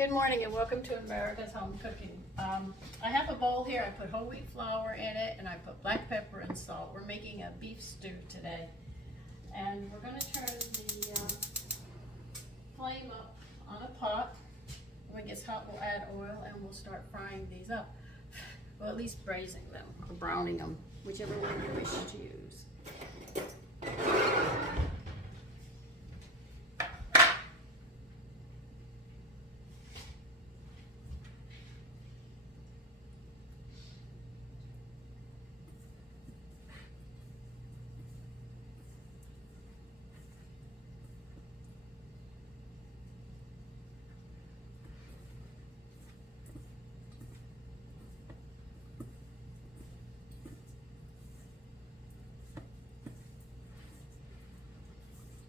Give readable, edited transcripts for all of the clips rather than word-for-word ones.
Good morning and welcome to America's Home Cooking. I have a bowl here. I put whole wheat flour in it and I put black pepper and salt. We're making a beef stew today. And we're going to turn the flame up on a pot. When it gets hot, we'll add oil and we'll start frying these up. Well, at least braising them or browning them, whichever one you wish to use.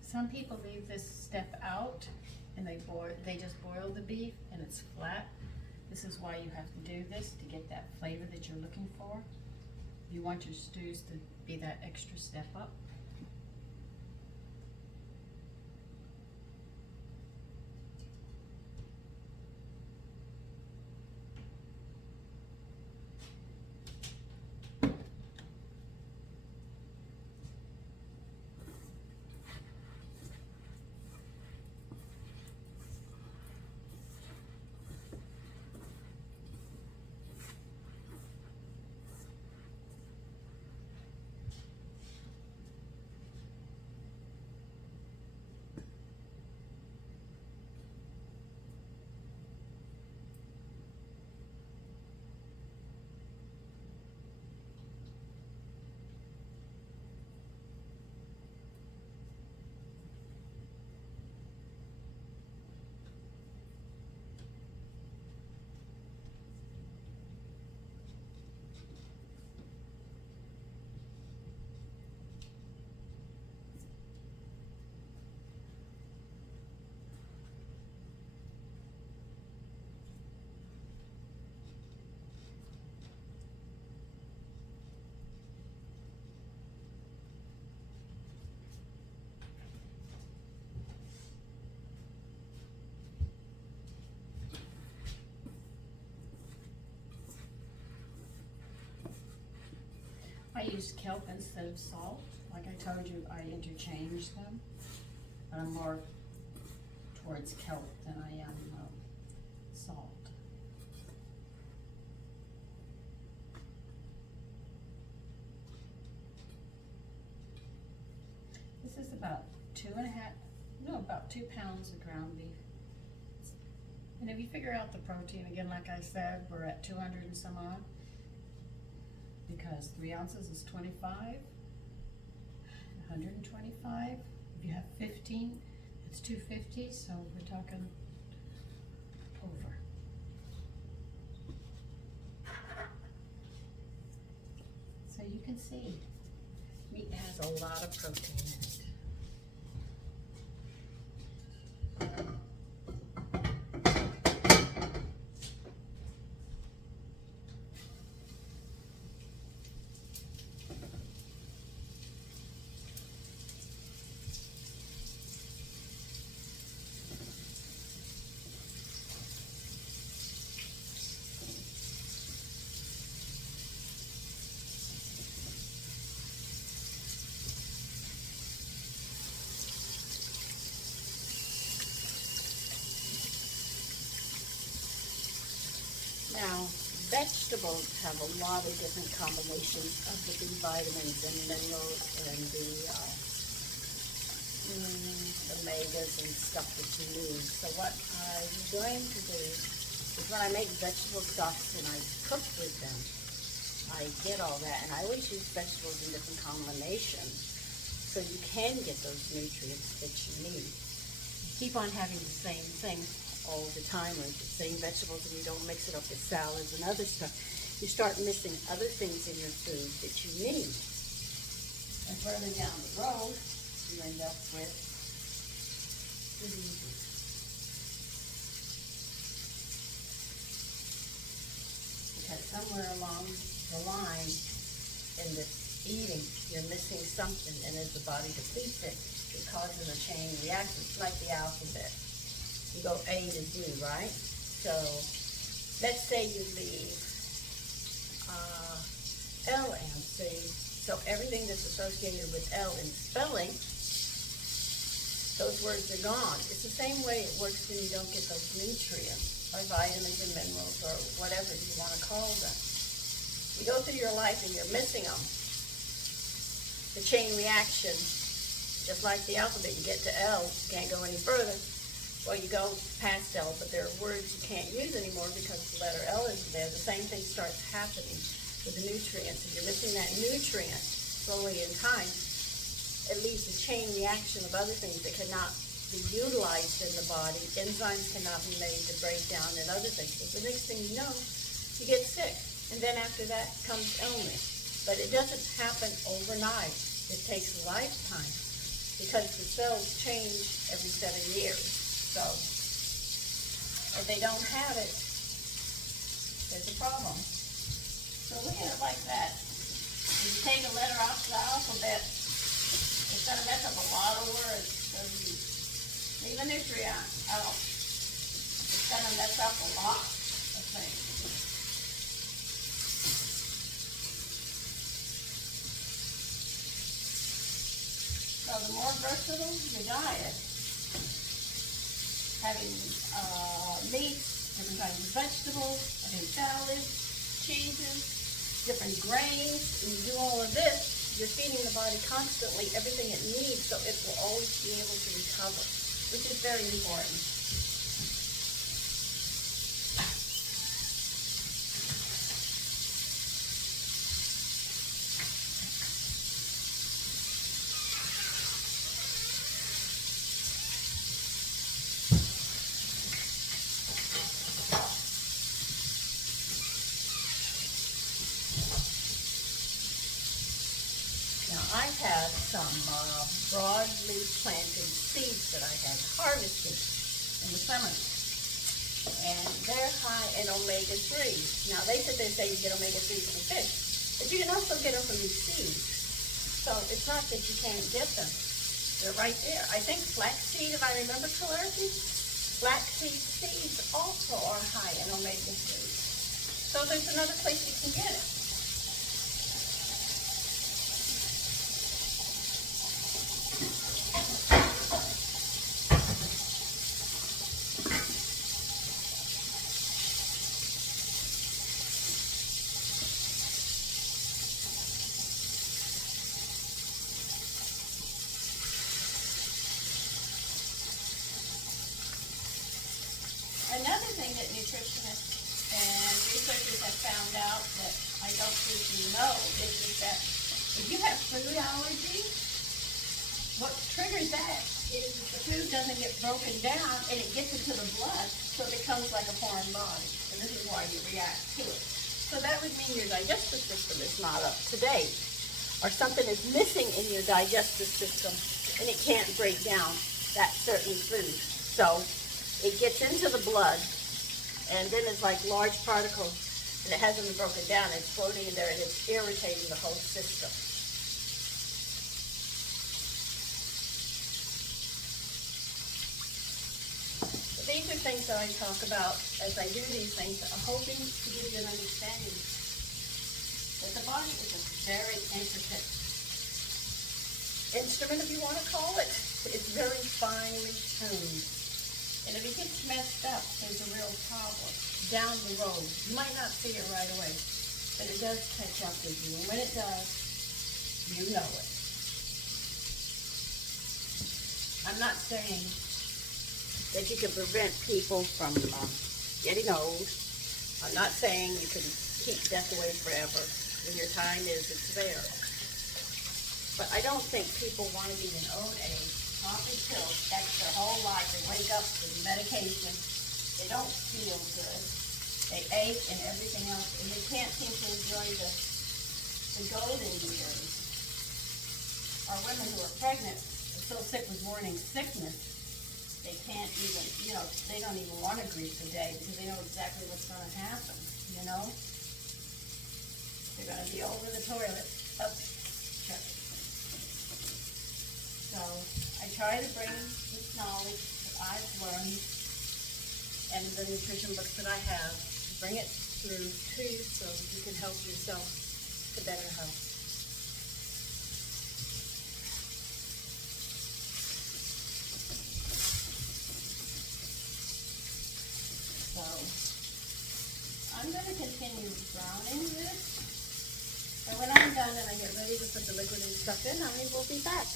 Some people leave this step out and they just boil the beef and it's flat. This is why you have to do this, to get that flavor that you're looking for. You want your stews to be that extra step up. I use kelp instead of salt. Like I told you, I interchange them. But I'm more towards kelp than I am salt. This is about about 2 pounds of ground beef. And if you figure out the protein, again, like I said, we're at 200 and some odd. Because 3 ounces is 25, 125. If you have 15, it's 250, so we're talking over. So you can see, meat has a lot of protein in it. Now, vegetables have a lot of different combinations of the B vitamins and minerals and the omegas and stuff that you need. So what I'm going to do is when I make vegetable stocks and I cook with them, I get all that. And I always use vegetables in different combinations so you can get those nutrients that you need. Keep on having the same thing all the time, or the same vegetables, and you don't mix it up with salads and other stuff, you start missing other things in your food that you need. And further down the road, you end up with diseases. Because somewhere along the line in this eating, you're missing something, and as the body depletes it, it causes a chain reaction. It's like the alphabet. You go A to Z, right? So let's say you leave LMC, so everything that's associated with L in spelling, those words are gone. It's the same way it works when you don't get those nutrients, or vitamins and minerals, or whatever you want to call them. You go through your life and you're missing them. The chain reaction, just like the alphabet, you get to L, you can't go any further. Well, you go past L, but there are words you can't use anymore because the letter L is there. The same thing starts happening with the nutrients. If you're missing that nutrient slowly in time, it leads to chain reaction of other things that cannot be utilized in the body. Enzymes cannot be made to break down and other things. So the next thing you know, you get sick. And then after that comes illness. But it doesn't happen overnight. It takes a lifetime because the cells change every 7 years. So if they don't have it, there's a problem. So look at it like that. If you take a letter off the alphabet, it's going to mess up a lot of words. So you leave a nutrient out, it's going to mess up a lot of things. So the more versatile your diet, having meats, different kinds of vegetables, having salads, cheeses, different grains, and you do all of this, you're feeding the body constantly everything it needs, so it will always be able to recover, which is very important. I've had some broadleaf planted seeds that I had harvested in the summer, and they're high in omega-3. Now, they say you get omega-3 from fish, but you can also get them from these seeds. So it's not that you can't get them. They're right there. I think flaxseed, if I remember correctly, flaxseed seeds also are high in omega-3. So there's another place you can get it. Another thing that nutritionists and researchers have found out that I don't think you know is that if you have food allergy, what triggers that is the food doesn't get broken down and it gets into the blood, so it becomes like a foreign body. And this is why you react to it. So that would mean your digestive system is not up to date, or something is missing in your digestive system and it can't break down that certain food. So it gets into the blood, and then it's like large particles, and it hasn't been broken down. It's floating in there, and it's irritating the whole system. But these are things that I talk about as I do these things, hoping to give you an understanding that the body is a very intricate instrument, if you want to call it. It's very finely tuned. And if it gets messed up, there's a real problem down the road. You might not see it right away, but it does catch up with you. And when it does, you know it. I'm not saying that you can prevent people from getting old. I'm not saying you can keep death away forever. When your time is, it's there. But I don't think people want to be in old age, popping pills, that's their whole life. They wake up with medication. They don't feel good. They ache and everything else, and they can't seem to enjoy the golden years. Or women who are pregnant are so sick with morning sickness, they can't even, they don't even want to greet the day because they know exactly what's going to happen, They're going to be over the toilet. Check. So I try to bring this knowledge that I've learned and the nutrition books that I have to bring it through to you so you can help yourself to better health. So I'm going to continue browning this. And when I'm done and I get ready to put the liquid and stuff in, I will be back.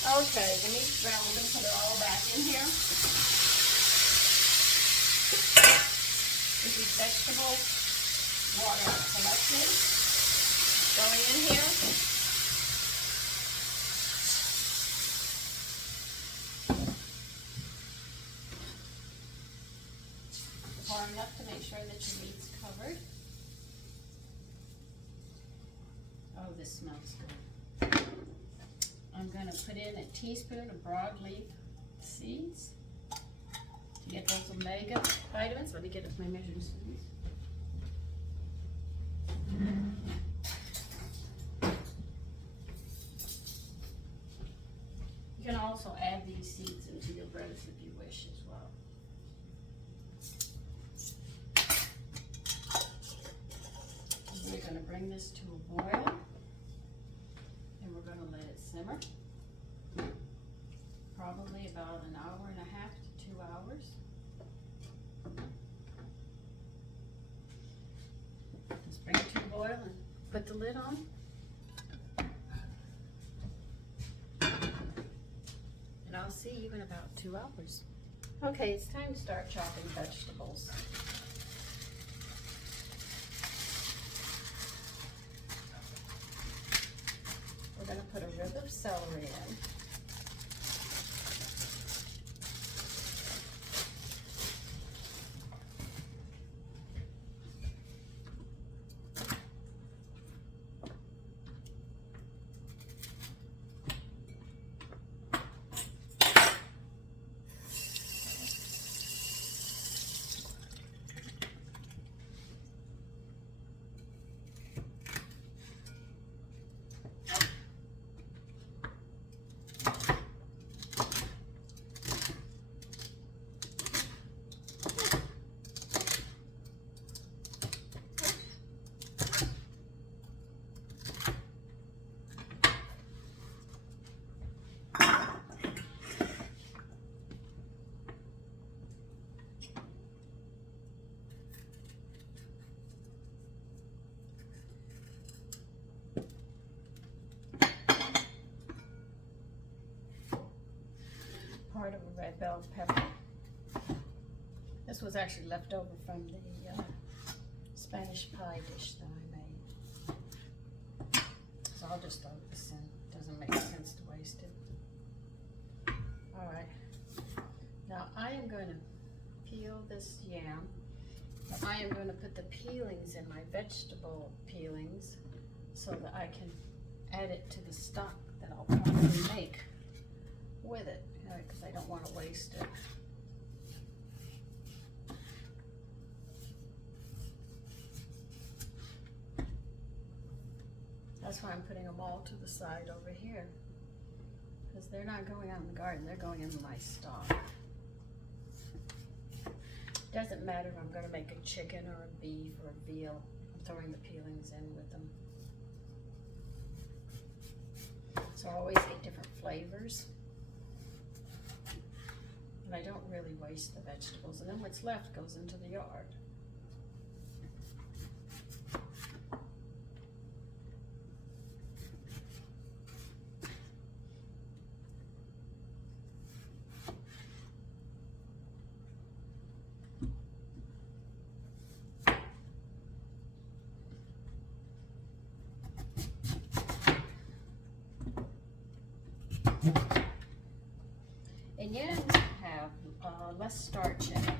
Okay, the meat's brown. We're going to put it all back in here. This is vegetable water collected. Going in here. Pour enough to make sure that your meat's covered. Oh, this smells good. I'm going to put in a teaspoon of broadleaf seeds to get those omega vitamins. Let me get my measuring spoons. You can also add these seeds into your breads if you wish as well. We're going to bring this to a boil. We're going to let it simmer, probably about an hour and a half to 2 hours. Just bring it to a boil and put the lid on. And I'll see you in about 2 hours. Okay, it's time to start chopping vegetables. We're going to put a rib of celery in. Part of a red bell pepper. This was actually left over from the Spanish pie dish that I made. So I'll just throw this in. Doesn't make sense to waste it. Alright. Now I am going to peel this yam. I am going to put the peelings in my vegetable peelings so that I can add it to the stock that I'll probably make with it, because I don't want to waste it. That's why I'm putting them all to the side over here, because they're not going out in the garden, they're going in my stock. Doesn't matter if I'm going to make a chicken or a beef or a veal, I'm throwing the peelings in with them. So I always get different flavors. And I don't really waste the vegetables, and then what's left goes into the yard. And yams have less starch in it.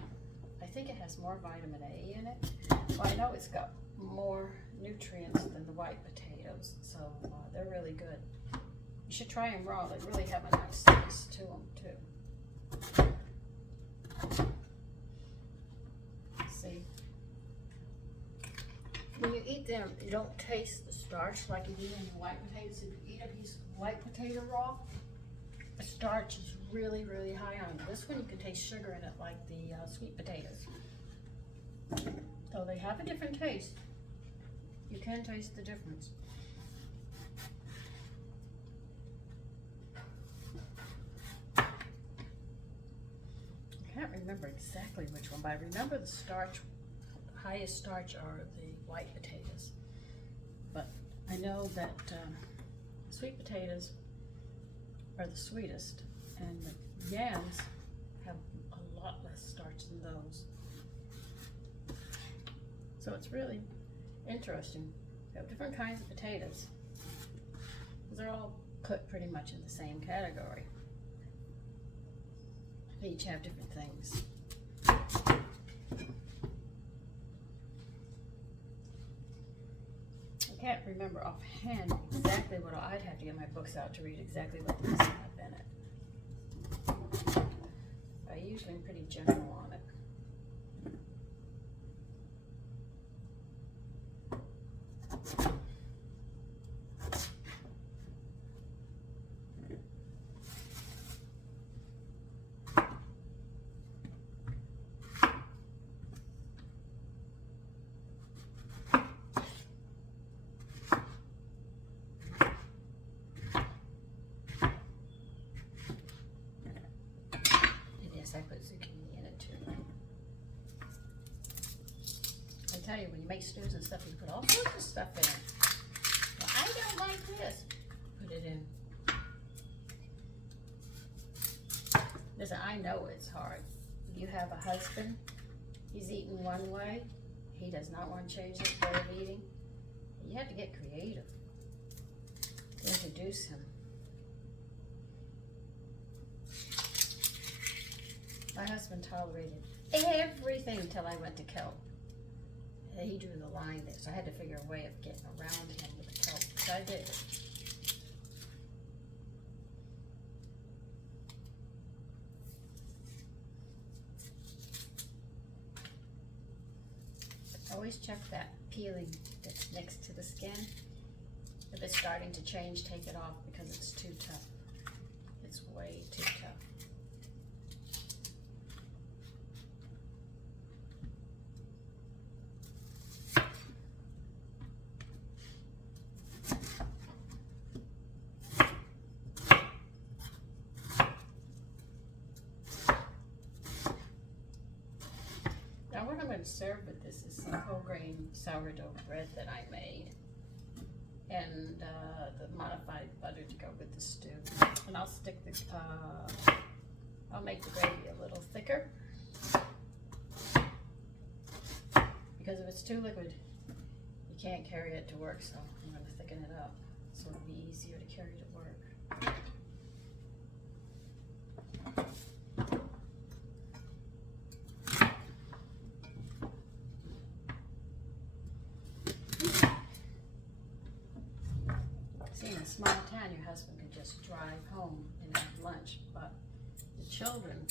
I think it has more vitamin A in it. Well, I know it's got more nutrients than the white potatoes, so they're really good. You should try them raw. They really have a nice taste to them too. See? When you eat them, you don't taste the starch like you do in the white potatoes. If you eat a piece of white potato raw, the starch is really, really high on. This one you can taste sugar in it like the sweet potatoes. Though they have a different taste, you can taste the difference. I can't remember exactly which one, but I remember the starch, highest starch are the white potatoes. But I know that sweet potatoes are the sweetest, and the yams have a lot less starch than those. So it's really interesting. We have different kinds of potatoes. They're all put pretty much in the same category. They each have different things. I can't remember offhand exactly what I'd have to get my books out to read exactly what these have in it. I usually am pretty general on it. I put zucchini in it too. I tell you, when you make stews and stuff, you put all sorts of stuff in it. Well, I don't like this. Put it in. Listen, I know it's hard. You have a husband, he's eating one way, he does not want to change his way of eating. You have to get creative to introduce him. My husband tolerated everything till I went to kelp. He drew the line there, so I had to figure a way of getting around him with the kelp. So I did it. Always check that peeling that's next to the skin. If it's starting to change, take it off because it's too tough. It's way too tough. Now what I'm going to serve with this is some whole grain sourdough bread that I made, and the modified butter to go with the stew. And I'll stick the, I'll make the gravy a little thicker, because if it's too liquid, you can't carry it to work, so I'm going to thicken it up so it'll be easier to carry to work. In a small town, your husband could just drive home and have lunch, but the children,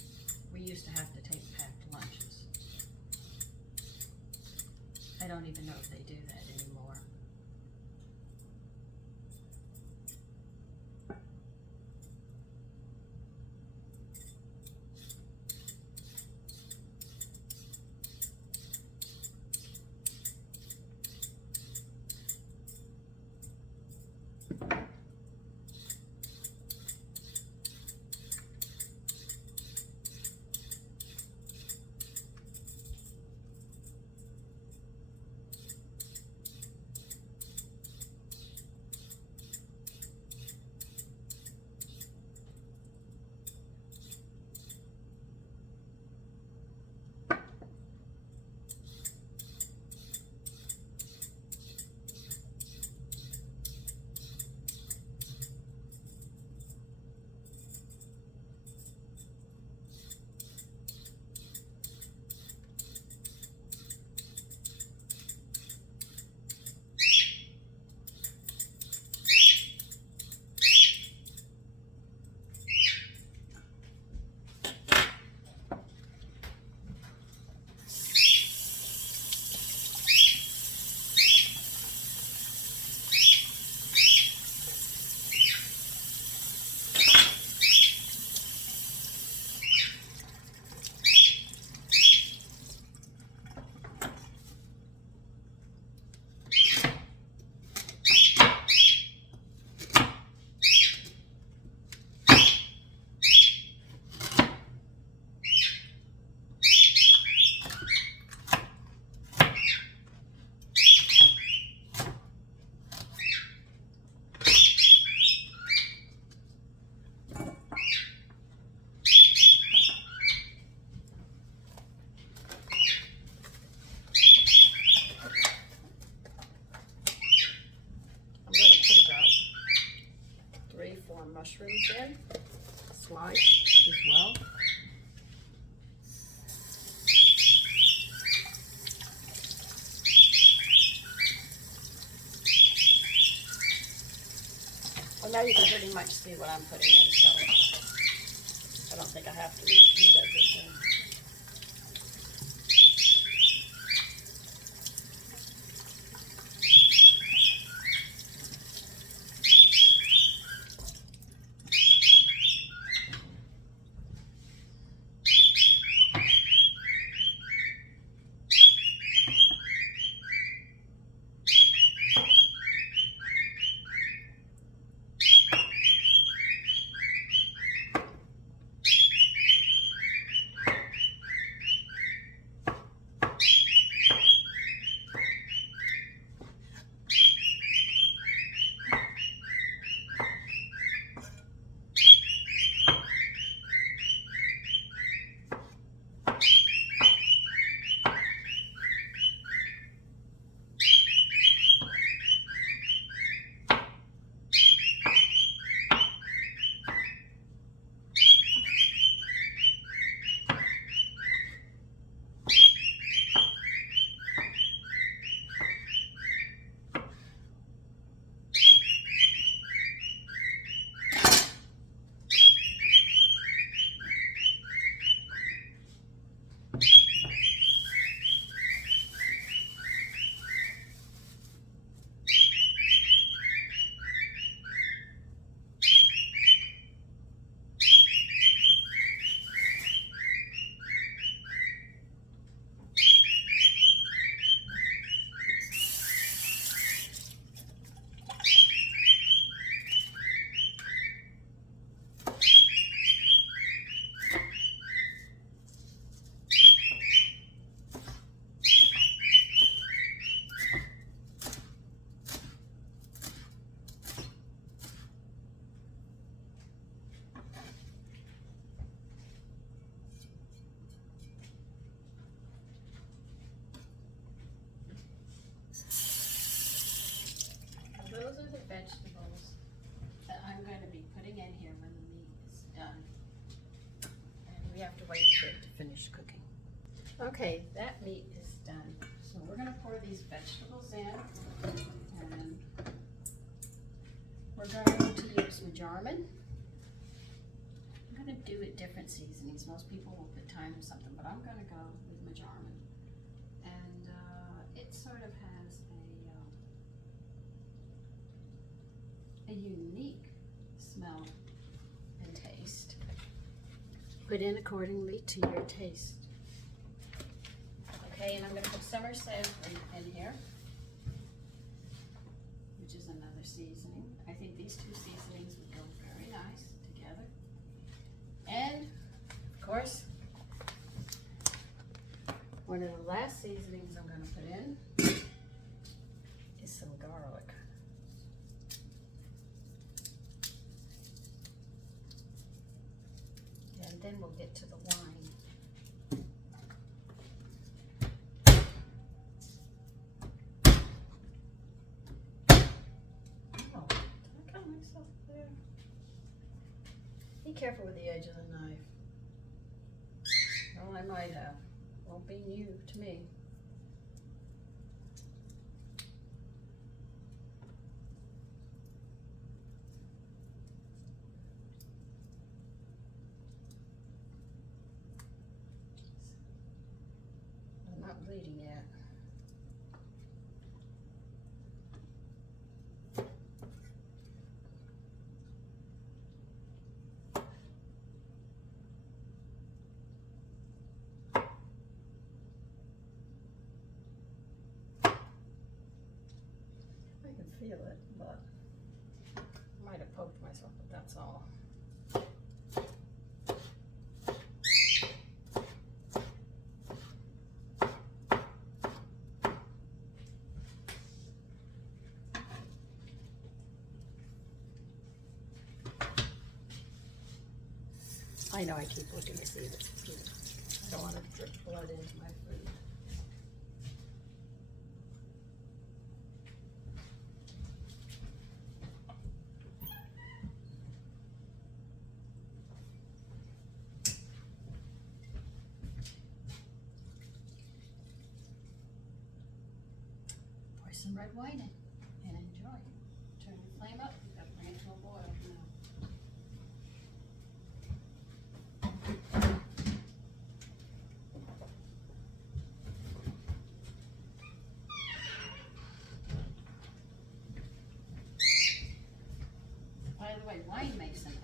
we used to have to take packed lunches. I don't even know if they do that anymore. Now you can pretty much see what I'm putting in, so I don't think I have to repeat everything. Those are the vegetables that I'm going to be putting in here when the meat is done. And we have to wait for it to finish cooking. Okay, that meat is done. So we're going to pour these vegetables in, and we're going to use marjoram. I'm going to do it different seasonings. Most people will put thyme or something, but I'm going to go with marjoram. And it sort of has a unique smell and taste. Put in accordingly to your taste. Okay, and I'm going to put summer savory in here, which is another seasoning. I think these two seasonings would go very nice together. And, of course, one of the last seasonings I'm going to put in is some garlic. And then we'll get to the wine. Oh, did I cut myself there? Be careful with the edge of the knife. Well, I might have. Won't be new to me. I'm not bleeding yet. I can feel it, but I might have poked myself, but that's all. I know I keep looking to see if it's cute. I don't want to drip blood into my food. Pour some red wine in and enjoy. Turn the flame up, you've got to bring it to a boil.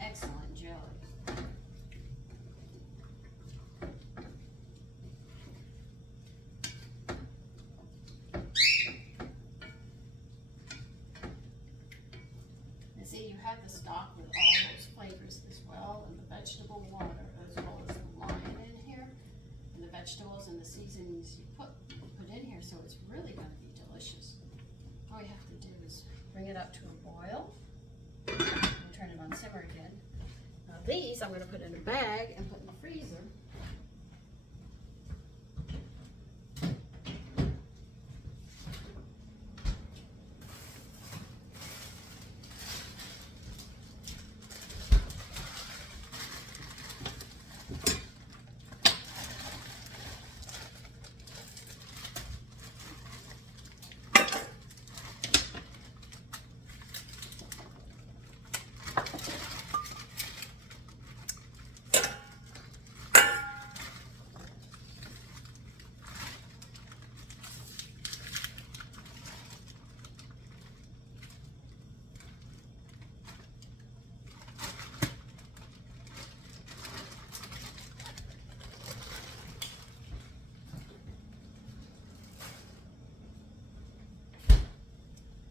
excellent jelly. And see, you have the stock with all those flavors as well, and the vegetable water, as well as the lime in here, and the vegetables and the seasonings you put in here, so it's really gonna be delicious. All you have to do is bring it up to a boil, and turn it on simmer again. Now these I'm gonna put in a bag and put in the freezer.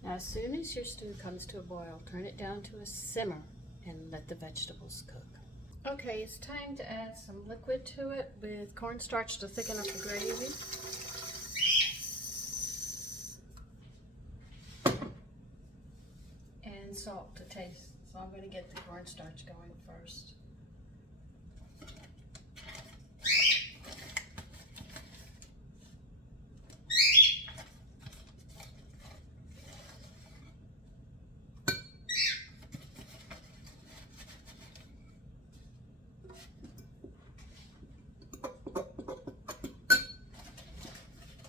Now, as soon as your stew comes to a boil, turn it down to a simmer and let the vegetables cook. Okay, it's time to add some liquid to it with cornstarch to thicken up the gravy. And salt to taste. So I'm going to get the cornstarch going first.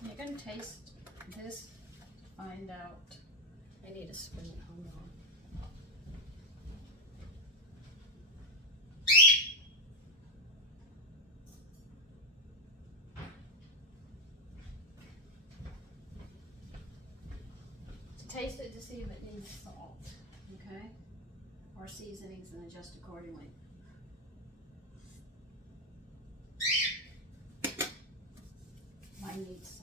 You're going to taste this, find out. I need a spoon, hold on. Taste it to see if it needs salt, okay? Or seasonings, and adjust accordingly. Mine needs salt.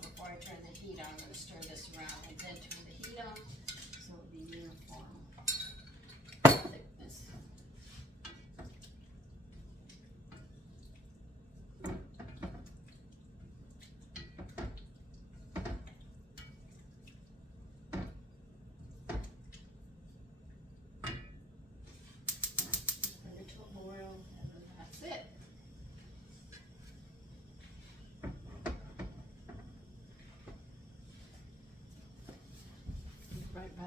Before I turn the heat on, I'm going to stir this around and then turn the heat on so it'll be uniform thickness. Bring it to a boil, and then that's it. Right back.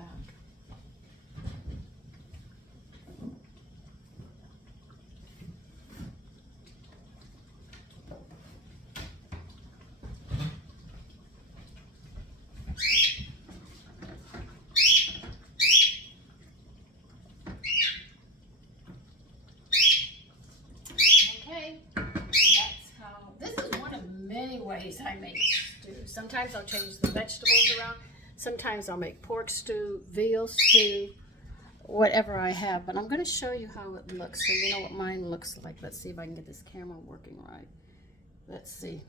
Okay, that's how, this is one of many ways I make stew. Sometimes I'll change the vegetables around. Sometimes I'll make pork stew, veal stew, whatever I have. But I'm going to show you how it looks so you know what mine looks like. Let's see if I can get this camera working right. Let's see.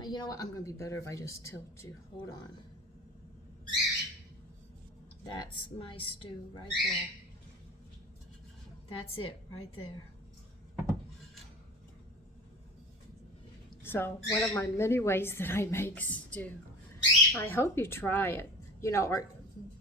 You know what? I'm going to be better if I just tilt you. Hold on. That's my stew right there. That's it right there. So one of my many ways that I make stew. I hope you try it, you know, or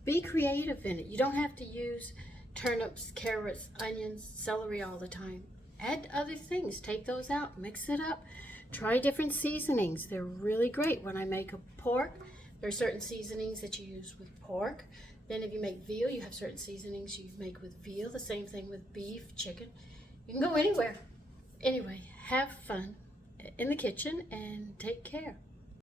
be creative in it. You don't have to use turnips, carrots, onions, celery all the time. Add other things, take those out, mix it up. Try different seasonings. They're really great. When I make a pork, there are certain seasonings that you use with pork. Then if you make veal, you have certain seasonings you make with veal. The same thing with beef, chicken. You can go anywhere. Anyway, have fun in the kitchen and take care.